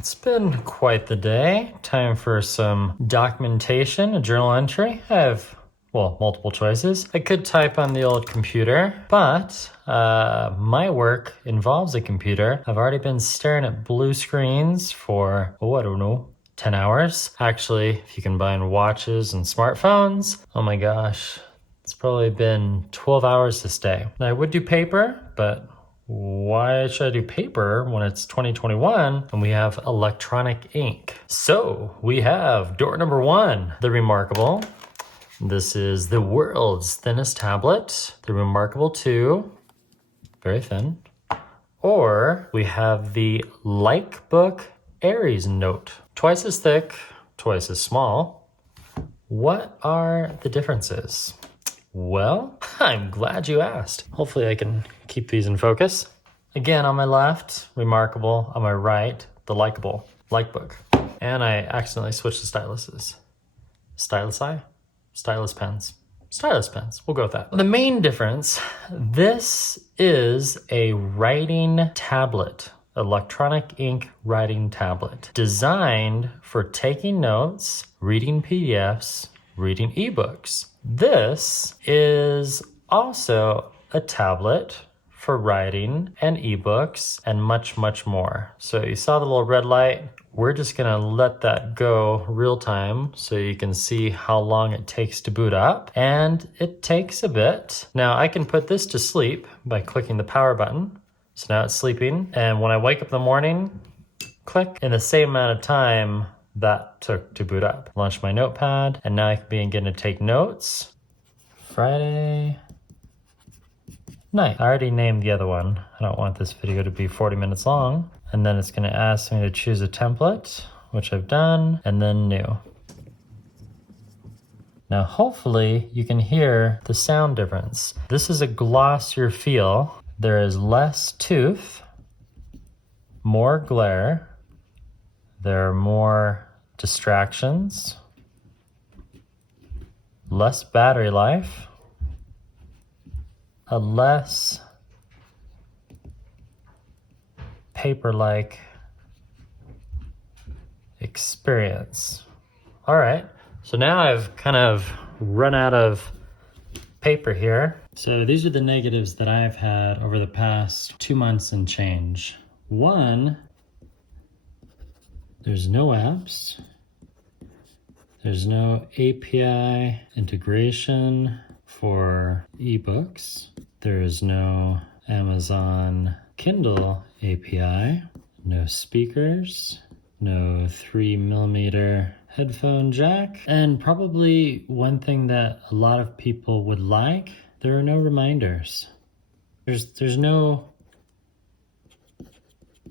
it's been quite the day. Time for some documentation, a journal entry. I have, well, multiple choices. I could type on the old computer, but my work involves a computer. I've already been staring at blue screens for, oh, I don't know, 10 hours. Actually, if you combine watches and smartphones, oh my gosh, it's probably been 12 hours this day. Now, I would do paper, but why should I do paper when it's 2021 and we have electronic ink? So we have door number 1, the reMarkable. This is the world's thinnest tablet, the reMarkable 2, very thin. Or we have the LikeBook Ares Note, twice as thick, twice as small. What are the differences? Well, I'm glad you asked. Hopefully I can keep these in focus. Again, on my left, reMarkable. On my right, the LikeBook. And I accidentally switched to styluses. Stylusi? Stylus pens. Stylus pens, we'll go with that. The main difference, this is a writing tablet, electronic ink writing tablet, designed for taking notes, reading PDFs, reading ebooks. This is also a tablet for writing and ebooks and much, much more. So you saw the little red light. We're just gonna let that go real time so you can see how long it takes to boot up. And it takes a bit. Now I can put this to sleep by clicking the power button. So now it's sleeping. And when I wake up in the morning, click, in the same amount of time that took to boot up. Launch my notepad, and now I can begin to take notes. Friday night. I already named the other one. I don't want this video to be 40 minutes long. And then it's gonna ask me to choose a template, which I've done, and then new. Now hopefully you can hear the sound difference. This is a glossier feel. There is less tooth, more glare, there are more distractions, less battery life, a less paper-like experience. All right, so now I've kind of run out of paper here. So these are the negatives that I've had over the past 2 months and change. One, there's no apps. There's no API integration for ebooks. There is no Amazon Kindle API, no speakers, no 3mm headphone jack, and probably one thing that a lot of people would like, there are no reminders. There's no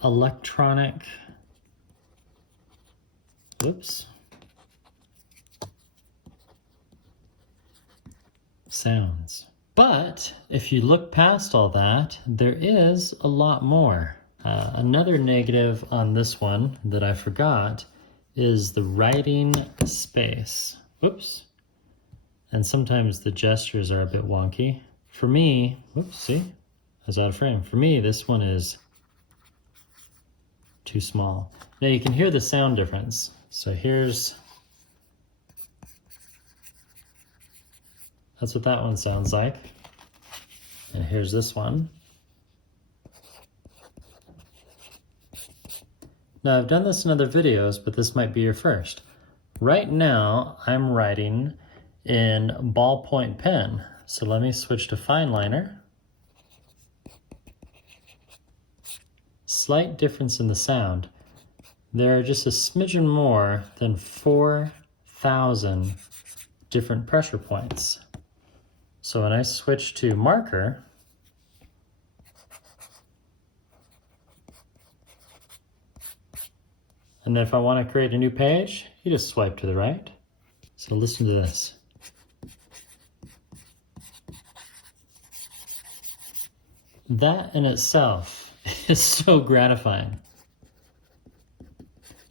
electronic, whoops, sounds. But if you look past all that, there is a lot more. Another negative on this one that I forgot is the writing space. Whoops. And sometimes the gestures are a bit wonky. For me, whoops, see? I was out of frame. For me, this one is too small. Now you can hear the sound difference. So that's what that one sounds like. And here's this one. Now I've done this in other videos, but this might be your first. Right now, I'm writing in ballpoint pen. So let me switch to fine liner. Slight difference in the sound. There are just a smidgen more than 4,000 different pressure points. So when I switch to marker, and then if I want to create a new page, you just swipe to the right. So listen to this. That in itself is so gratifying.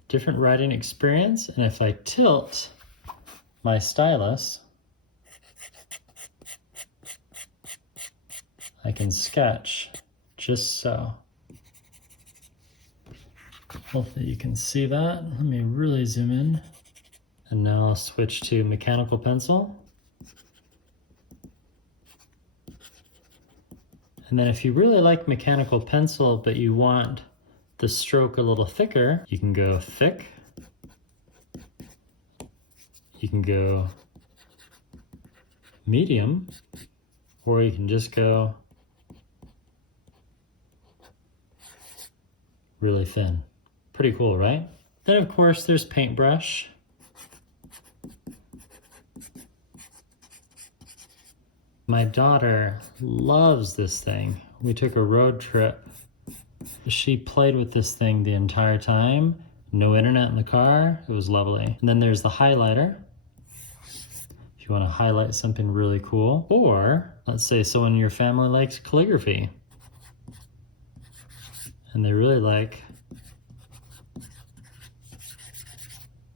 Different writing experience, and if I tilt my stylus, I can sketch just so. Hopefully you can see that. Let me really zoom in. And now I'll switch to mechanical pencil. And then if you really like mechanical pencil, but you want the stroke a little thicker, you can go thick. You can go medium, or you can just go really thin. Pretty cool, right? Then of course there's paintbrush. My daughter loves this thing. We took a road trip. She played with this thing the entire time. No internet in the car. It was lovely. And then there's the highlighter. If you want to highlight something really cool. Or let's say someone in your family likes calligraphy. And they really like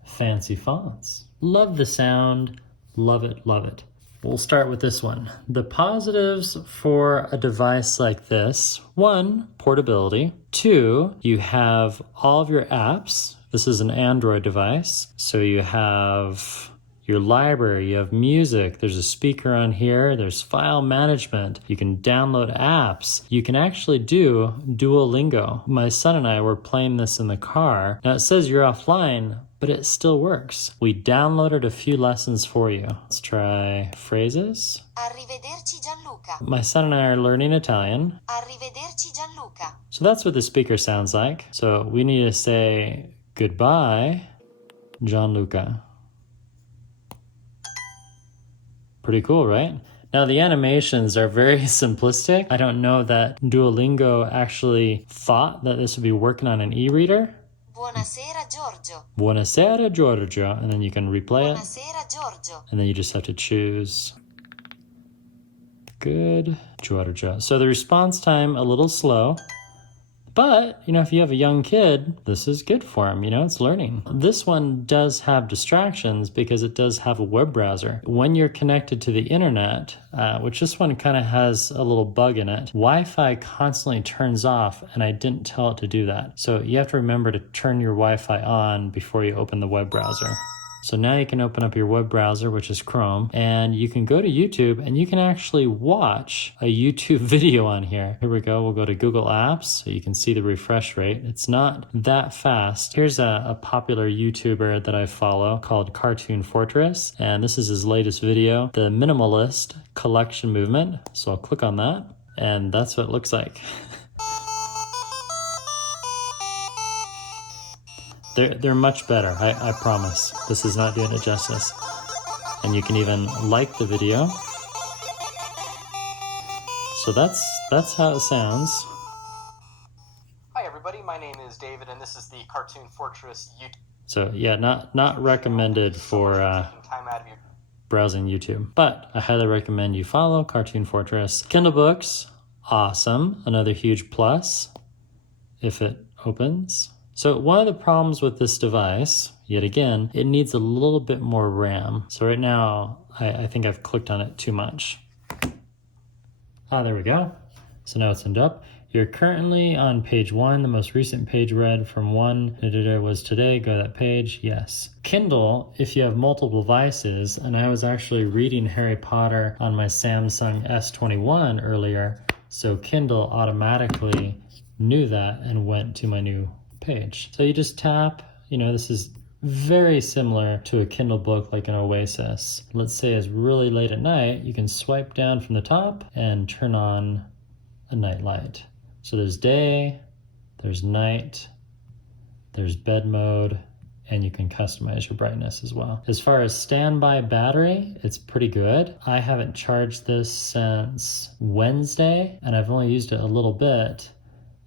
fancy fonts. Love the sound. Love it, love it. We'll start with this one. The positives for a device like this: 1, portability. 2, you have all of your apps. This is an Android device. So you have your library, you have music, there's a speaker on here, there's file management, you can download apps, you can actually do Duolingo. My son and I were playing this in the car. Now it says you're offline, but it still works. We downloaded a few lessons for you. Let's try phrases. Arrivederci Gianluca. My son and I are learning Italian. Arrivederci Gianluca. So that's what the speaker sounds like. So we need to say goodbye, Gianluca. Pretty cool, right? Now the animations are very simplistic. I don't know that Duolingo actually thought that this would be working on an e-reader. Buonasera Giorgio. Buonasera Giorgio, and then you can replay it. Buonasera Giorgio. And then you just have to choose good Giorgio. So the response time a little slow. But, if you have a young kid, this is good for him, it's learning. This one does have distractions because it does have a web browser. When you're connected to the internet, which this one kind of has a little bug in it, Wi-Fi constantly turns off, and I didn't tell it to do that. So you have to remember to turn your Wi-Fi on before you open the web browser. So now you can open up your web browser, which is Chrome, and you can go to YouTube and you can actually watch a YouTube video on here. Here we go. We'll go to Google Apps so you can see the refresh rate. It's not that fast. Here's a popular YouTuber that I follow called Cartoon Fortress, and this is his latest video, the Minimalist Collection Movement. So I'll click on that, and that's what it looks like. They're much better, I promise. This is not doing it justice. And you can even like the video. So that's how it sounds. Hi everybody, my name is David and this is the Cartoon Fortress YouTube. So yeah, not recommended for browsing YouTube. But I highly recommend you follow Cartoon Fortress. Kindle books, awesome. Another huge plus if it opens. So one of the problems with this device, yet again, it needs a little bit more RAM. So right now, I think I've clicked on it too much. There we go. So now it's ended up. You're currently on page 1. The most recent page read from 1 was today. Go to that page. Yes. Kindle, if you have multiple devices, and I was actually reading Harry Potter on my Samsung S21 earlier, so Kindle automatically knew that and went to my new page. So you just tap, this is very similar to a Kindle book like an Oasis. Let's say it's really late at night, you can swipe down from the top and turn on a night light. So there's day, there's night, there's bed mode, and you can customize your brightness as well. As far as standby battery, it's pretty good. I haven't charged this since Wednesday, and I've only used it a little bit.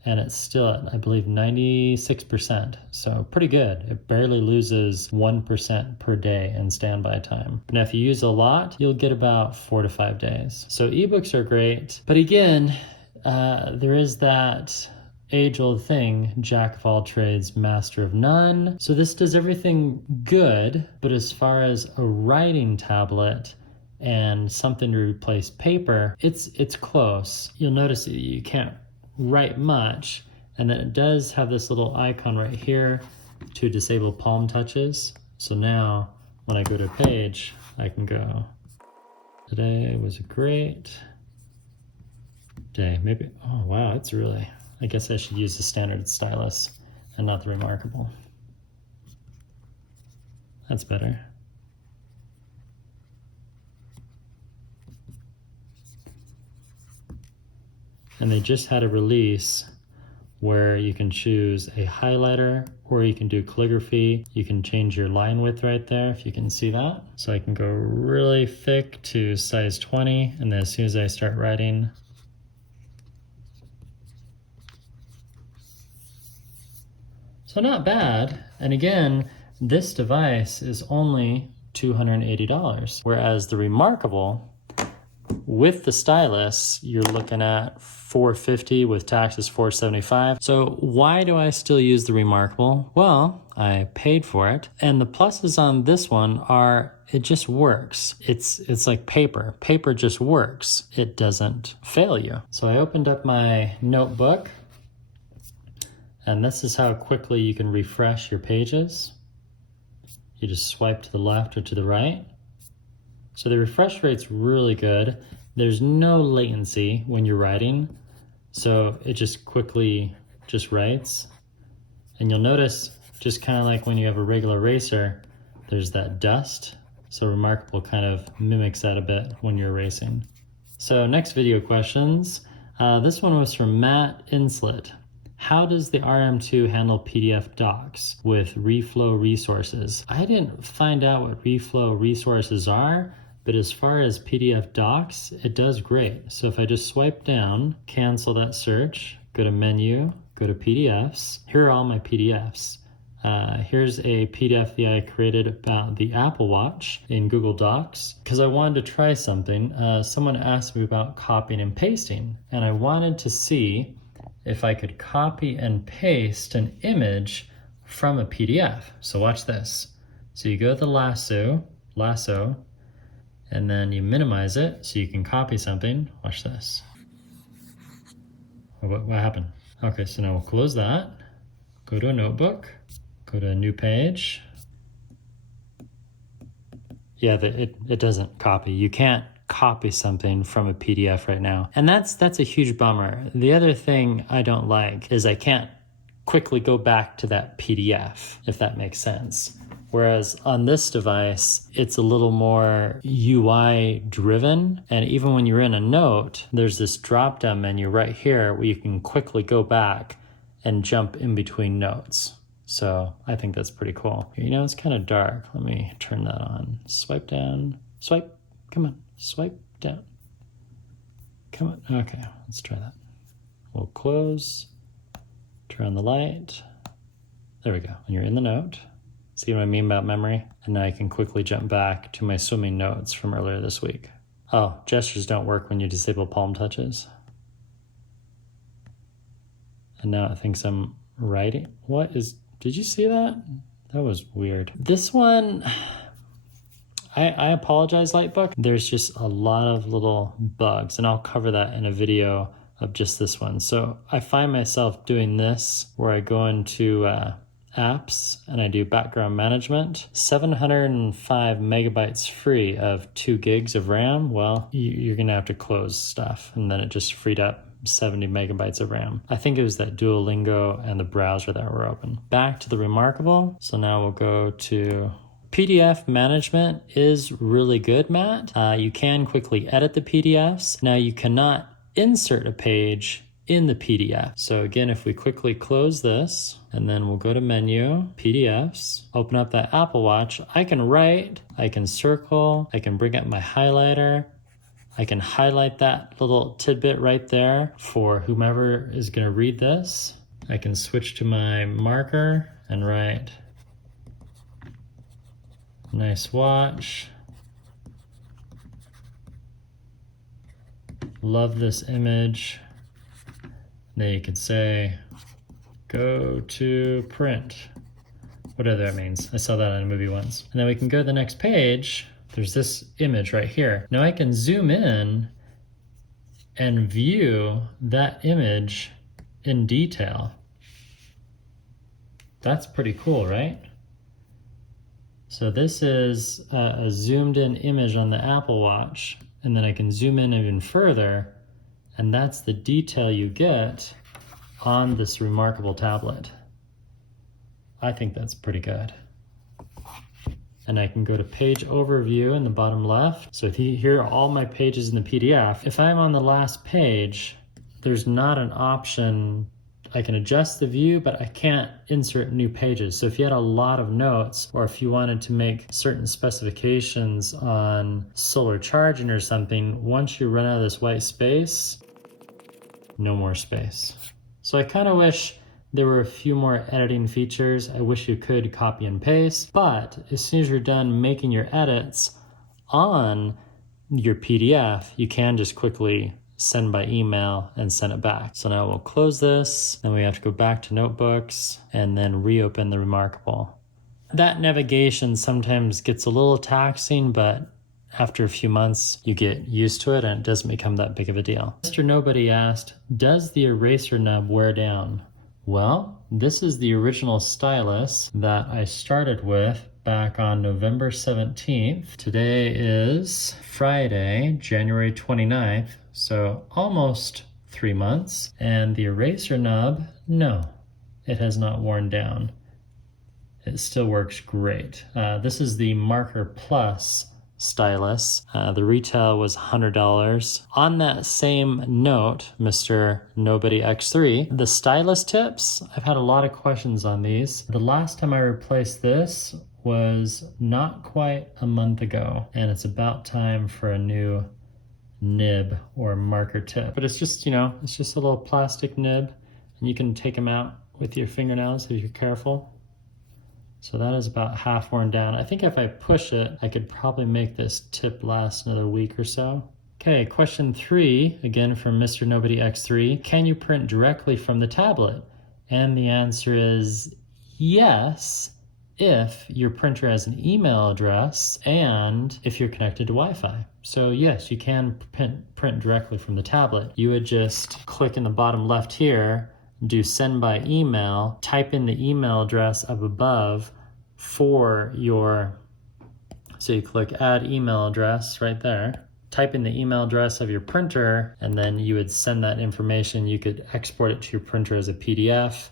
And it's still at, I believe, 96%. So pretty good. It barely loses 1% per day in standby time. But now if you use a lot, you'll get about 4 to 5 days. So ebooks are great. But again, there is that age-old thing, jack of all trades, master of none. So this does everything good, but as far as a writing tablet and something to replace paper, it's close. You'll notice that you can't write much, And then it does have this little icon right here to disable palm touches. So now when I go to a page, I can go, today was a great day. Maybe, oh wow, it's really, I guess I should use the standard stylus and not the reMarkable. That's better. And they just had a release where you can choose a highlighter or you can do calligraphy. You can change your line width right there if you can see that. So I can go really thick to size 20, and then as soon as I start writing, so not bad. And again, this device is only $280, whereas the reMarkable with the stylus, you're looking at $450 with taxes $475. So why do I still use the reMarkable? Well, I paid for it. And the pluses on this one are it just works. It's like paper. Paper just works. It doesn't fail you. So I opened up my notebook, and this is how quickly you can refresh your pages. You just swipe to the left or to the right. So the refresh rate's really good. There's no latency when you're writing, so it just quickly just writes. And you'll notice, just kind of like when you have a regular eraser, there's that dust. So reMarkable kind of mimics that a bit when you're erasing. So next video questions. This one was from Matt Insett. How does the RM2 handle PDF docs with Reflow resources? I didn't find out what Reflow resources are, but as far as PDF docs, it does great. So if I just swipe down, cancel that search, go to menu, go to PDFs, here are all my PDFs. Here's a PDF that I created about the Apple Watch in Google Docs because I wanted to try something. Someone asked me about copying and pasting, and I wanted to see if I could copy and paste an image from a PDF. So watch this. So you go to the lasso, and then you minimize it so you can copy something. Watch this. What happened? Okay, so now we'll close that. Go to a notebook, go to a new page. Yeah, it doesn't copy. You can't copy something from a PDF right now. And that's a huge bummer. The other thing I don't like is I can't quickly go back to that PDF, if that makes sense. Whereas on this device, it's a little more UI driven. And even when you're in a note, there's this drop down menu right here where you can quickly go back and jump in between notes. So I think that's pretty cool. You know, it's kind of dark. Let me turn that on. Swipe down, swipe, come on, swipe down. Come on, okay, let's try that. We'll close, turn on the light. There we go, and you're in the note. See what I mean about memory? And now I can quickly jump back to my swimming notes from earlier this week. Oh, gestures don't work when you disable palm touches. And now it thinks I'm writing. Did you see that? That was weird. This one, I apologize, LightBook. There's just a lot of little bugs, and I'll cover that in a video of just this one. So I find myself doing this where I go into apps and I do background management. 705 megabytes free of 2 gigs of RAM. Well, you're gonna have to close stuff, and then it just freed up 70 megabytes of RAM. I think it was that Duolingo and the browser that were open. Back to the reMarkable. So now we'll go to PDF management is really good, Matt. You can quickly edit the PDFs. Now you cannot insert a page in the PDF. So again, if we quickly close this, and then we'll go to menu, PDFs, open up that Apple Watch, I can write, I can circle, I can bring up my highlighter, I can highlight that little tidbit right there for whomever is gonna read this. I can switch to my marker and write, nice watch, love this image. Then you could say, go to print, whatever that means. I saw that in a movie once. And then we can go to the next page. There's this image right here. Now I can zoom in and view that image in detail. That's pretty cool, right? So this is a zoomed in image on the Apple Watch, and then I can zoom in even further, and that's the detail you get on this reMarkable tablet. I think that's pretty good. And I can go to page overview in the bottom left. So here are all my pages in the PDF. If I'm on the last page, there's not an option. I can adjust the view, but I can't insert new pages. So if you had a lot of notes, or if you wanted to make certain specifications on solar charging or something, once you run out of this white space, no more space. So I kind of wish there were a few more editing features. I wish you could copy and paste, but as soon as you're done making your edits on your PDF, you can just quickly send by email and send it back. So now we'll close this, then we have to go back to notebooks and then reopen the reMarkable. That navigation sometimes gets a little taxing, but after a few months, you get used to it and it doesn't become that big of a deal. Mr. Nobody asked, does the eraser nub wear down? Well, this is the original Stylus that I started with back on November 17th. Today is Friday, January 29th, so almost 3 months. And the eraser nub, no, it has not worn down. It still works great. This is the Marker Plus Stylus. The retail was $100. On that same note, Mr. Nobody X3, the stylus tips, I've had a lot of questions on these. The last time I replaced this was not quite a month ago, and it's about time for a new nib or marker tip. But it's just, it's just a little plastic nib, and you can take them out with your fingernails if you're careful. So that is about half worn down. I think if I push it, I could probably make this tip last another week or so. Okay, question 3, again from Mr. Nobody X3. Can you print directly from the tablet? And the answer is yes, if your printer has an email address and if you're connected to Wi-Fi. So yes, you can print directly from the tablet. You would just click in the bottom left here, do send by email, type in the email address up above for your, so you click add email address right there, type in the email address of your printer, and then you would send that information. You could export it to your printer as a PDF.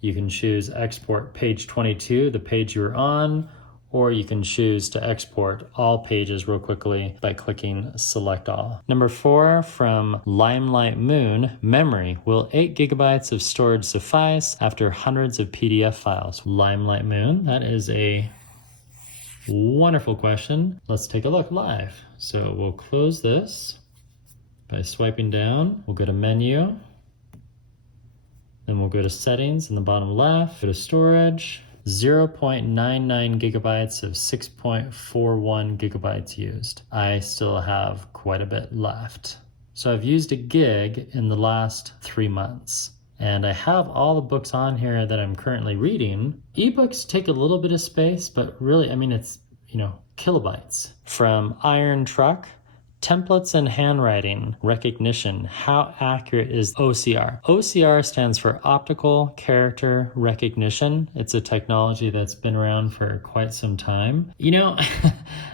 You can choose export page 22, the page you're on, or you can choose to export all pages real quickly by clicking select all. Number 4 from LimelightMoon, memory. Will 8 gigabytes of storage suffice after hundreds of PDF files? LimelightMoon, that is a wonderful question. Let's take a look live. So we'll close this by swiping down. We'll go to menu. Then we'll go to settings in the bottom left, go to storage. 0.99 gigabytes of 6.41 gigabytes used. I still have quite a bit left. So I've used a gig in the last 3 months. And I have all the books on here that I'm currently reading. Ebooks take a little bit of space, but really, it's, kilobytes. From Iron Truck, templates and handwriting recognition. How accurate is OCR? OCR stands for Optical Character Recognition. It's a technology that's been around for quite some time.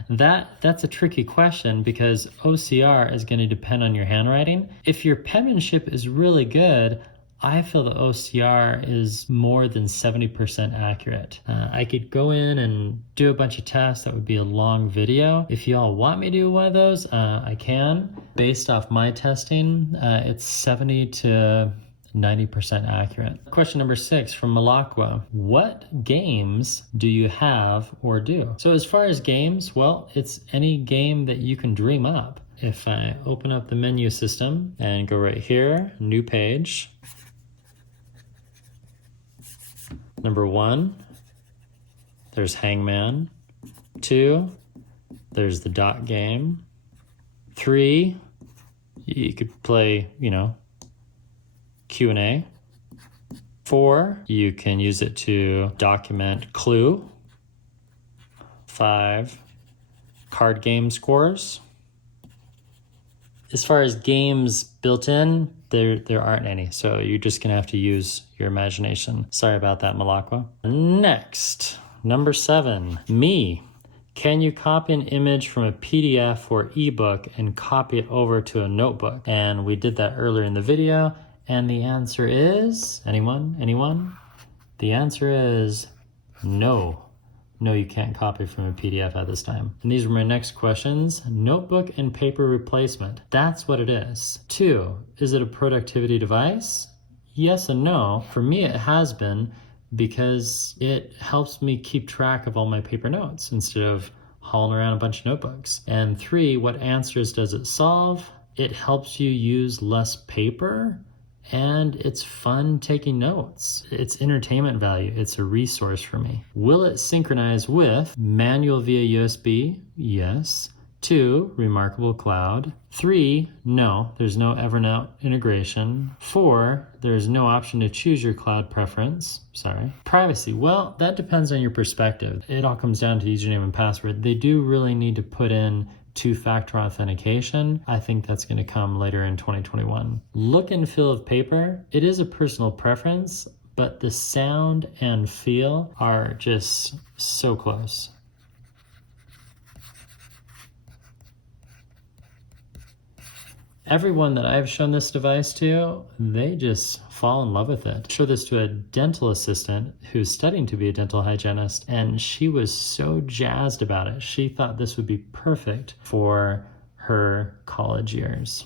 That's a tricky question because OCR is going to depend on your handwriting. If your penmanship is really good, I feel the OCR is more than 70% accurate. I could go in and do a bunch of tests. That would be a long video. If you all want me to do one of those, I can. Based off my testing, it's 70 to 90% accurate. Question number 6 from Malakwa. What games do you have or do? So as far as games, well, it's any game that you can dream up. If I open up the menu system and go right here, new page. Number 1, there's Hangman. 2, there's the dot game. 3, you could play, Q&A. 4, you can use it to document Clue. 5, card game scores. As far as games built in, there aren't any. So you're just going to have to use your imagination. Sorry about that, Malakwa. Next, number 7, me. Can you copy an image from a PDF or ebook and copy it over to a notebook? And we did that earlier in the video. And the answer is, anyone? The answer is no. No, you can't copy from a PDF at this time. And these are my next questions. Notebook and paper replacement. That's what it is. 2, is it a productivity device? Yes and no. For me, it has been, because it helps me keep track of all my paper notes instead of hauling around a bunch of notebooks. And 3, what answers does it solve? It helps you use less paper, and it's fun taking notes. It's entertainment value. It's a resource for me. Will it synchronize with manual via USB? Yes. 2, reMarkable Cloud. 3, no, there's no Evernote integration. 4, there's no option to choose your cloud preference. Sorry. Privacy, well, that depends on your perspective. It all comes down to username and password. They do really need to put in 2-factor authentication. I think that's going to come later in 2021. Look and feel of paper, it is a personal preference, but the sound and feel are just so close. Everyone that I've shown this device to, they just fall in love with it. I showed this to a dental assistant who's studying to be a dental hygienist, and she was so jazzed about it. She thought this would be perfect for her college years.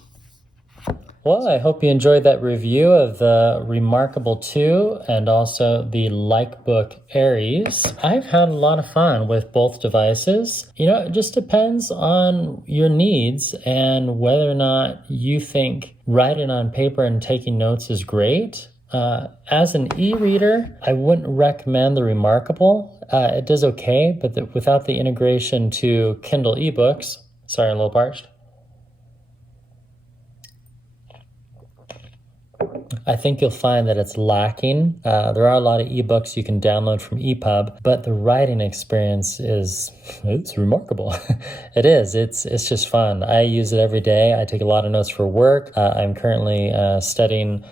Well, I hope you enjoyed that review of the reMarkable 2 and also the LikeBook Ares. I've had a lot of fun with both devices. You know, it just depends on your needs and whether or not you think writing on paper and taking notes is great. As an e-reader, I wouldn't recommend the reMarkable. It does okay, but without the integration to Kindle ebooks, sorry, I'm a little parched. I think you'll find that it's lacking. There are a lot of ebooks you can download from EPUB, but the writing experience it's remarkable. It is. It's just fun. I use it every day. I take a lot of notes for work. I'm currently studying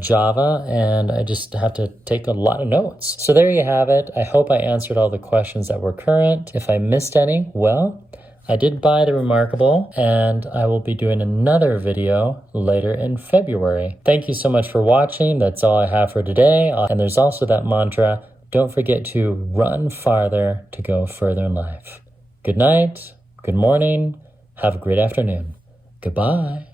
Java, and I just have to take a lot of notes. So there you have it. I hope I answered all the questions that were current. If I missed any, well, I did buy the reMarkable, and I will be doing another video later in February. Thank you so much for watching. That's all I have for today. And there's also that mantra, don't forget to run farther to go further in life. Good night, good morning, have a great afternoon. Goodbye.